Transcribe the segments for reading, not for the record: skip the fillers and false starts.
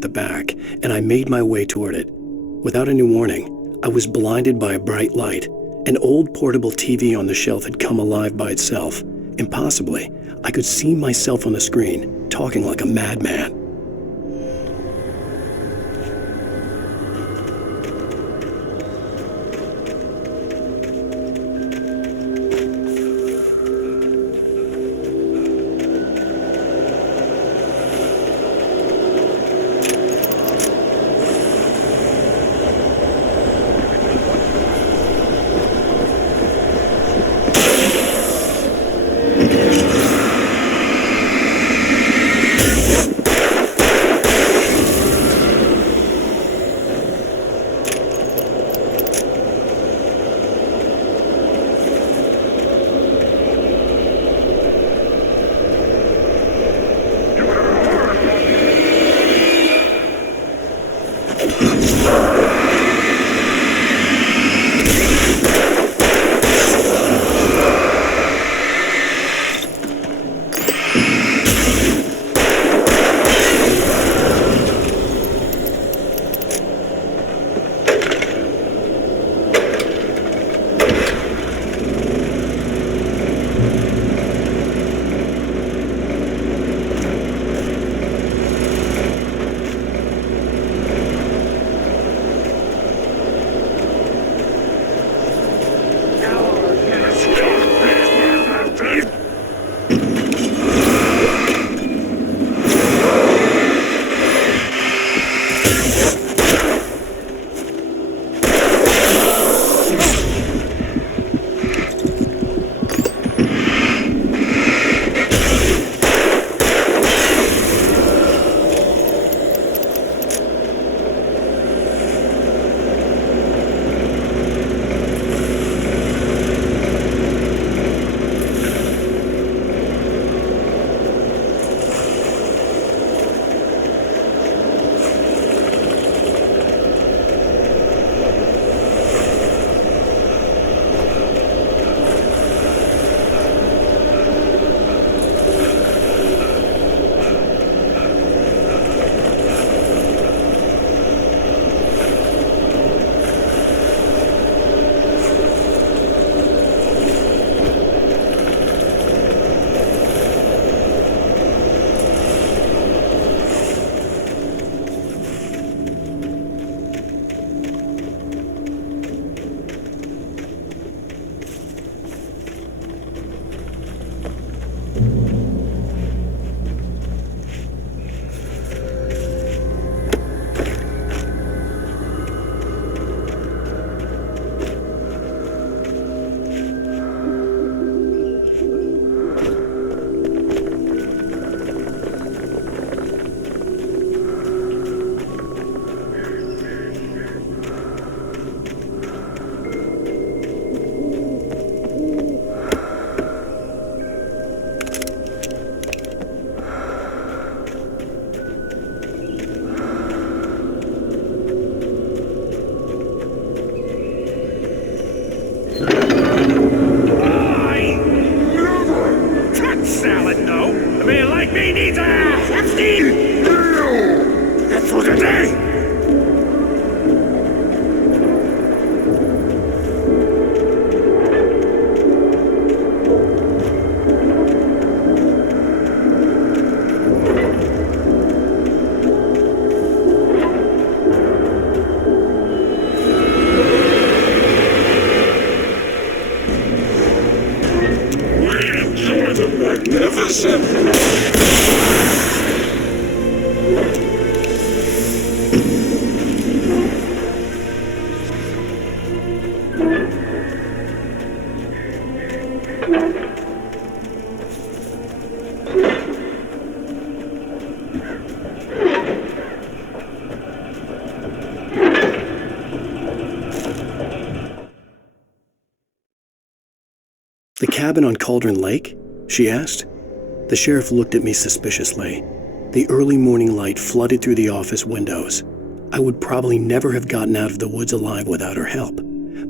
the back, and I made my way toward it. Without any warning, I was blinded by a bright light. An old portable TV on the shelf had come alive by itself. Impossibly, I could see myself on the screen, talking like a madman. "The cabin on Cauldron Lake?" she asked. The sheriff looked at me suspiciously. The early morning light flooded through the office windows. I would probably never have gotten out of the woods alive without her help,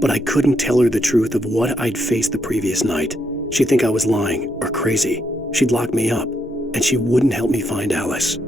but I couldn't tell her the truth of what I'd faced the previous night. She'd think I was lying or crazy. She'd lock me up, and she wouldn't help me find Alice.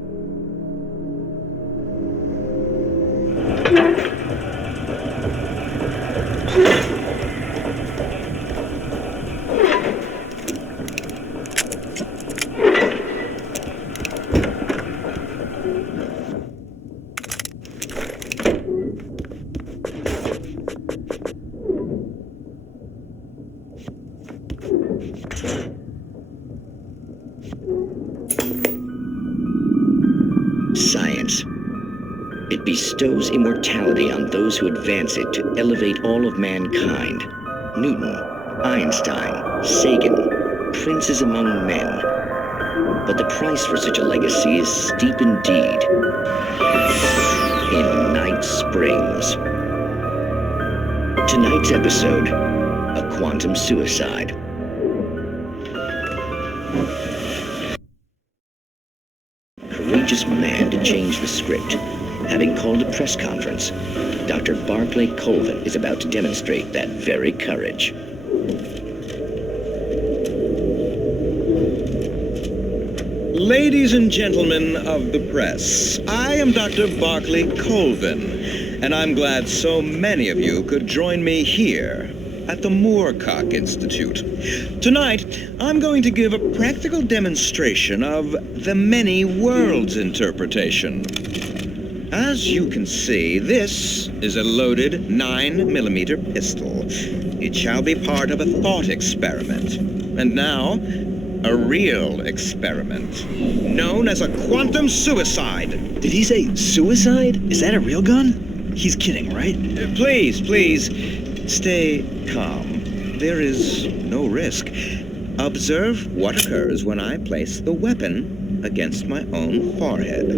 It bestows immortality on those who advance it to elevate all of mankind. Newton, Einstein, Sagan, princes among men. But the price for such a legacy is steep indeed. In Night Springs. Tonight's episode, a quantum suicide. Courageous man to change the script. Having called a press conference, Dr. Barclay Colvin is about to demonstrate that very courage. Ladies and gentlemen of the press, I am Dr. Barclay Colvin, and I'm glad so many of you could join me here at the Moorcock Institute. Tonight, I'm going to give a practical demonstration of the many worlds interpretation. As you can see, this is a loaded 9mm pistol. It shall be part of a thought experiment. And now, a real experiment, known as a quantum suicide. Did he say suicide? Is that a real gun? He's kidding, right? Please, stay calm. There is no risk. Observe what occurs when I place the weapon against my own forehead.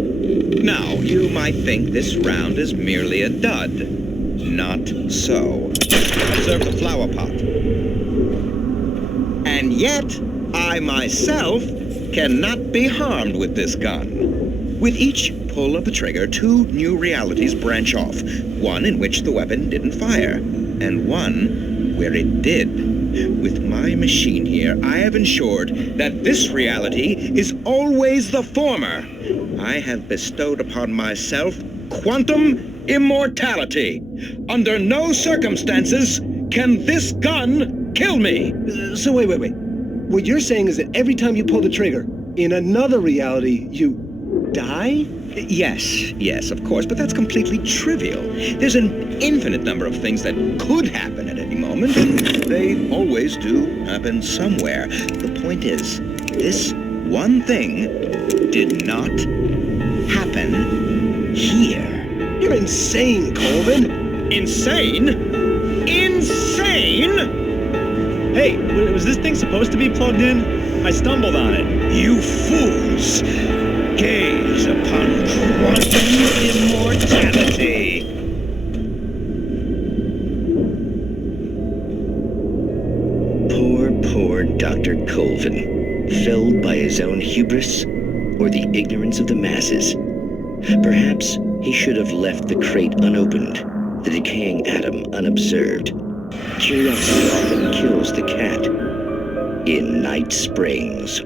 Now, you might think this round is merely a dud. Not so. Observe the flower pot. And yet, I myself cannot be harmed with this gun. With each pull of the trigger, two new realities branch off. One in which the weapon didn't fire, and one where it did. With my machine here, I have ensured that this reality is always the former. I have bestowed upon myself quantum immortality. Under no circumstances can this gun kill me. So wait. What you're saying is that every time you pull the trigger, in another reality, you die? Yes, of course, but that's completely trivial. There's an infinite number of things that could happen at any moment, and they always do happen somewhere. The point is, this one thing did not happen here. You're insane, Colvin. Insane? Insane? Hey, was this thing supposed to be plugged in? I stumbled on it. You fools! Gaze upon quantum immortality! Poor Dr. Colvin, felled by his own hubris or the ignorance of the masses. Perhaps he should have left the crate unopened, the decaying atom unobserved. Curiosity often kills the cat. In Night Springs.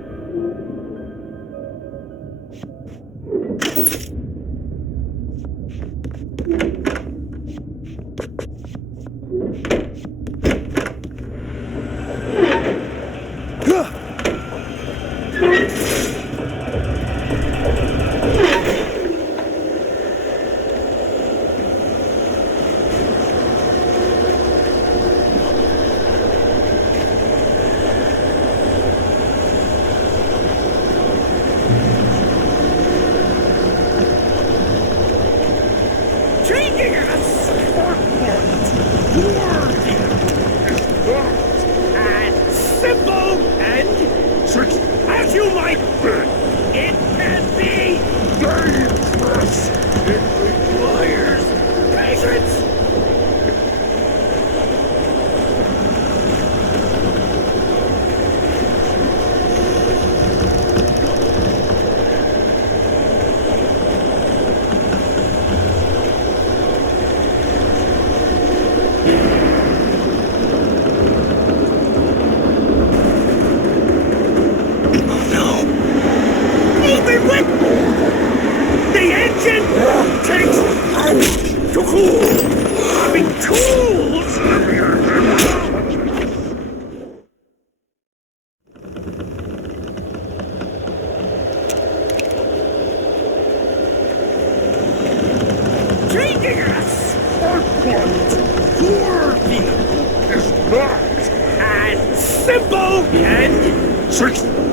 Simple and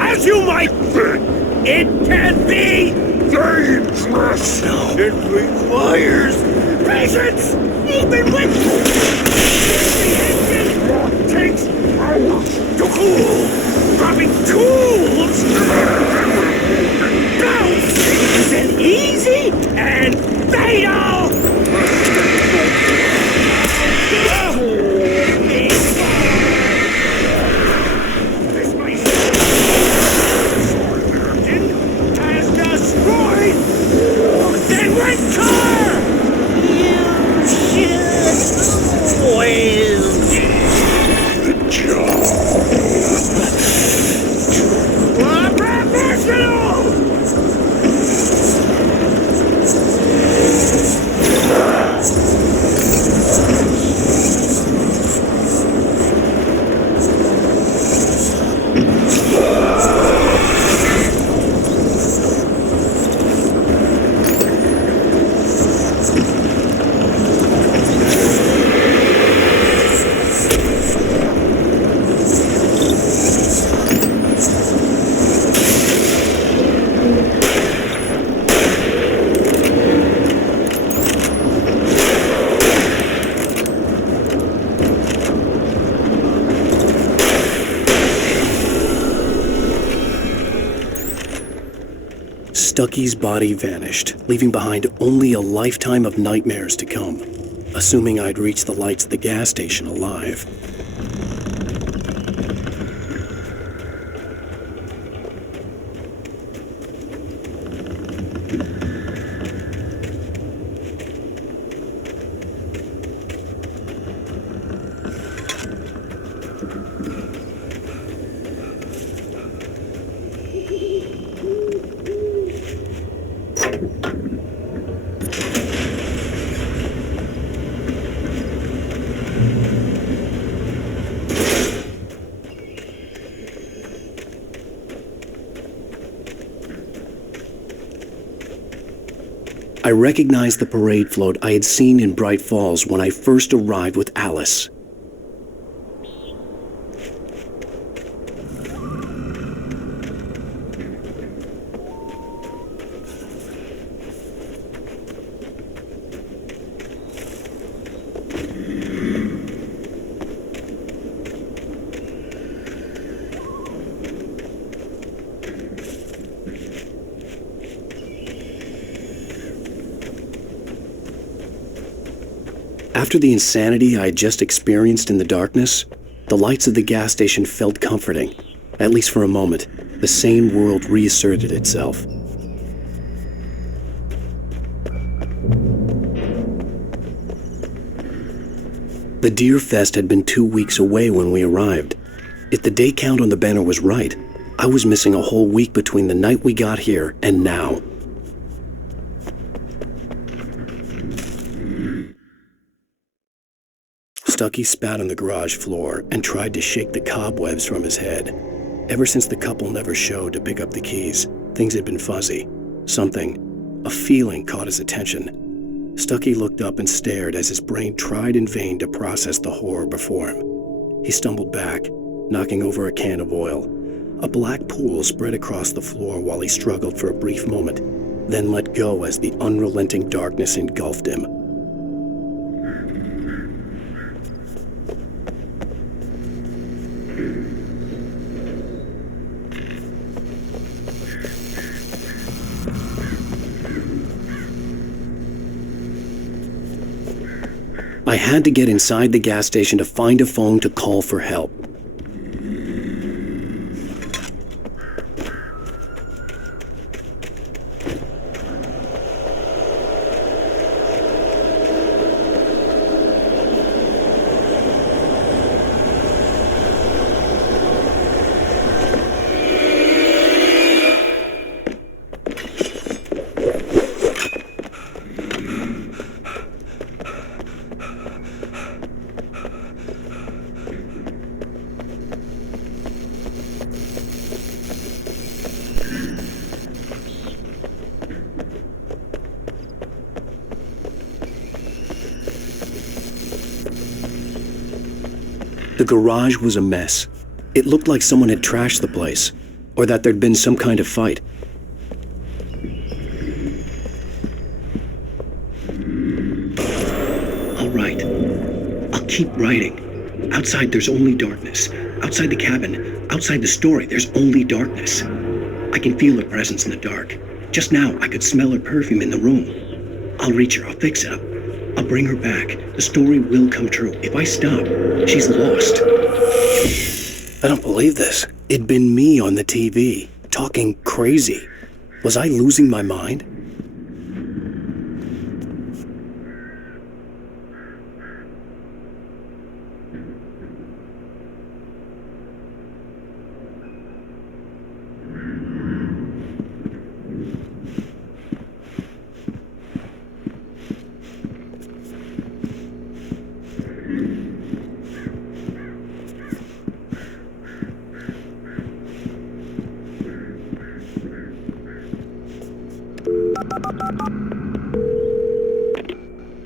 as you might think, it can be dangerous. It requires patience, even with the engine takes hours to cool. Dropping tools isn't easy and fatal. This place has destroyed the red car. Good job. Professional. Stucky's body vanished, leaving behind only a lifetime of nightmares to come, assuming I'd reached the lights at the gas station alive. I recognized the parade float I had seen in Bright Falls when I first arrived with Alice. After the insanity I had just experienced in the darkness, the lights of the gas station felt comforting. At least for a moment, the sane world reasserted itself. The Deer Fest had been 2 weeks away when we arrived. If the day count on the banner was right, I was missing a whole week between the night we got here and now. Stucky spat on the garage floor and tried to shake the cobwebs from his head. Ever since the couple never showed to pick up the keys, things had been fuzzy. Something, a feeling, caught his attention. Stucky looked up and stared as his brain tried in vain to process the horror before him. He stumbled back, knocking over a can of oil. A black pool spread across the floor while he struggled for a brief moment, then let go as the unrelenting darkness engulfed him. I had to get inside the gas station to find a phone to call for help. The garage was a mess. It looked like someone had trashed the place, or that there'd been some kind of fight. write. I'll keep writing. Outside, there's only darkness. Outside the cabin, outside the story, there's only darkness. I can feel her presence in the dark. Just now, I could smell her perfume in the room. I'll reach her. I'll fix it up. I'll bring her back. The story will come true. If I stop, she's lost. I don't believe this. It'd been me on the TV, talking crazy. Was I losing my mind?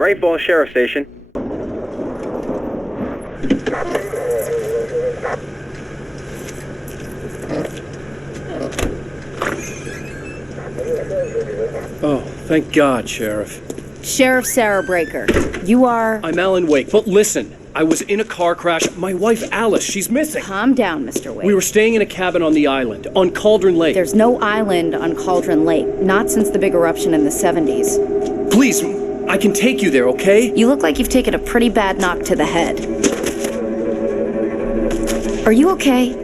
Bright Ball Sheriff Station. Oh, thank God, Sheriff. Sheriff Sarah Breaker, you are... I'm Alan Wake, but listen, I was in a car crash. My wife, Alice, she's missing. Calm down, Mr. Wake. We were staying in a cabin on the island, on Cauldron Lake. There's no island on Cauldron Lake, not since the big eruption in the 70s. Please, I can take you there, okay? You look like you've taken a pretty bad knock to the head. Are you okay?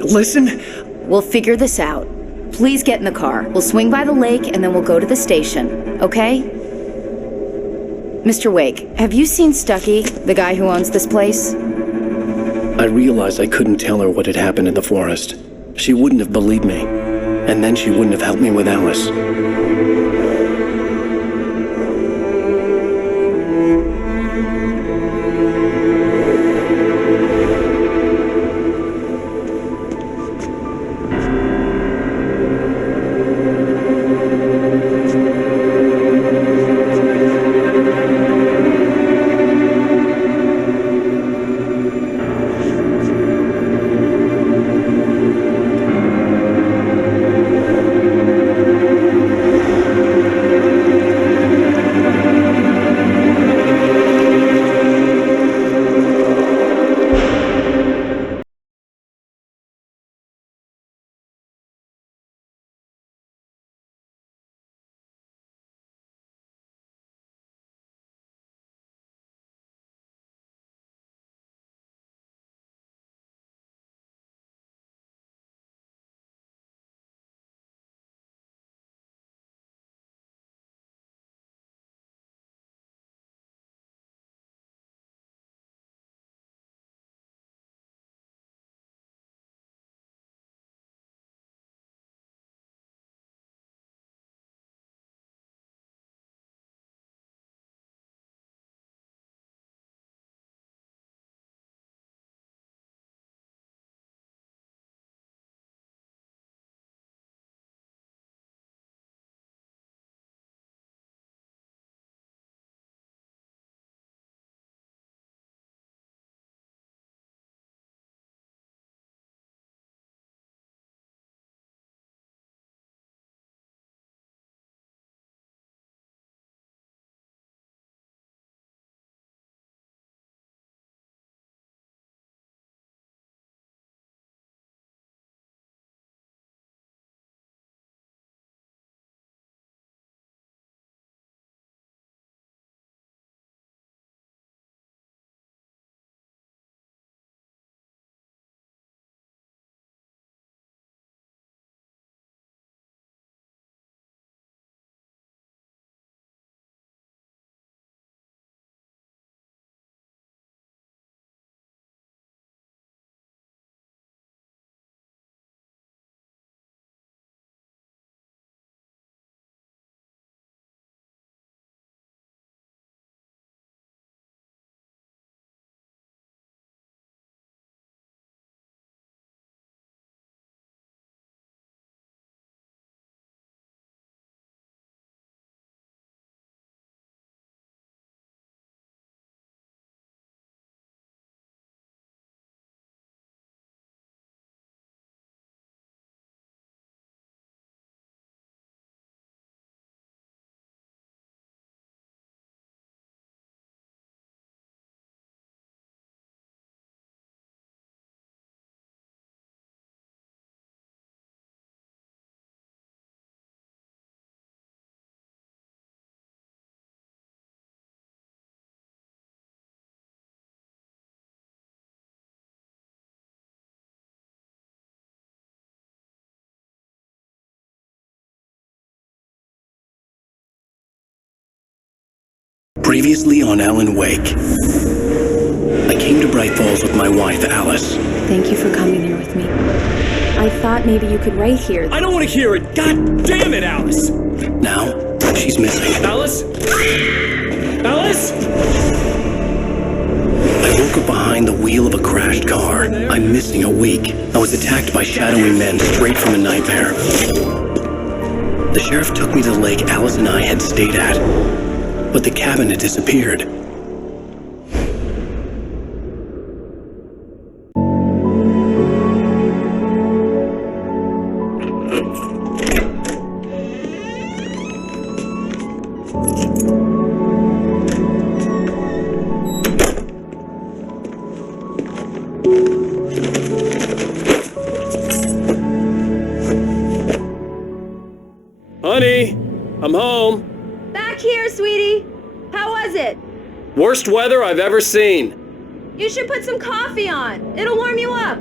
Listen. We'll figure this out. Please get in the car. We'll swing by the lake and then we'll go to the station, okay? Mr. Wake, have you seen Stucky, the guy who owns this place? I realized I couldn't tell her what had happened in the forest. She wouldn't have believed me. And then she wouldn't have helped me with Alice. Previously on Alan Wake. I came to Bright Falls with my wife, Alice. Thank you for coming here with me. I thought maybe you could write here. I don't want to hear it! God damn it, Alice! Now, she's missing. Alice? Alice? I woke up behind the wheel of a crashed car. I'm missing a week. I was attacked by shadowy men straight from a nightmare. The sheriff took me to the lake Alice and I had stayed at, but the cabin had disappeared. Honey, I'm home. Back here, sweetie. How was it? Worst weather I've ever seen. You should put some coffee on. It'll warm you up.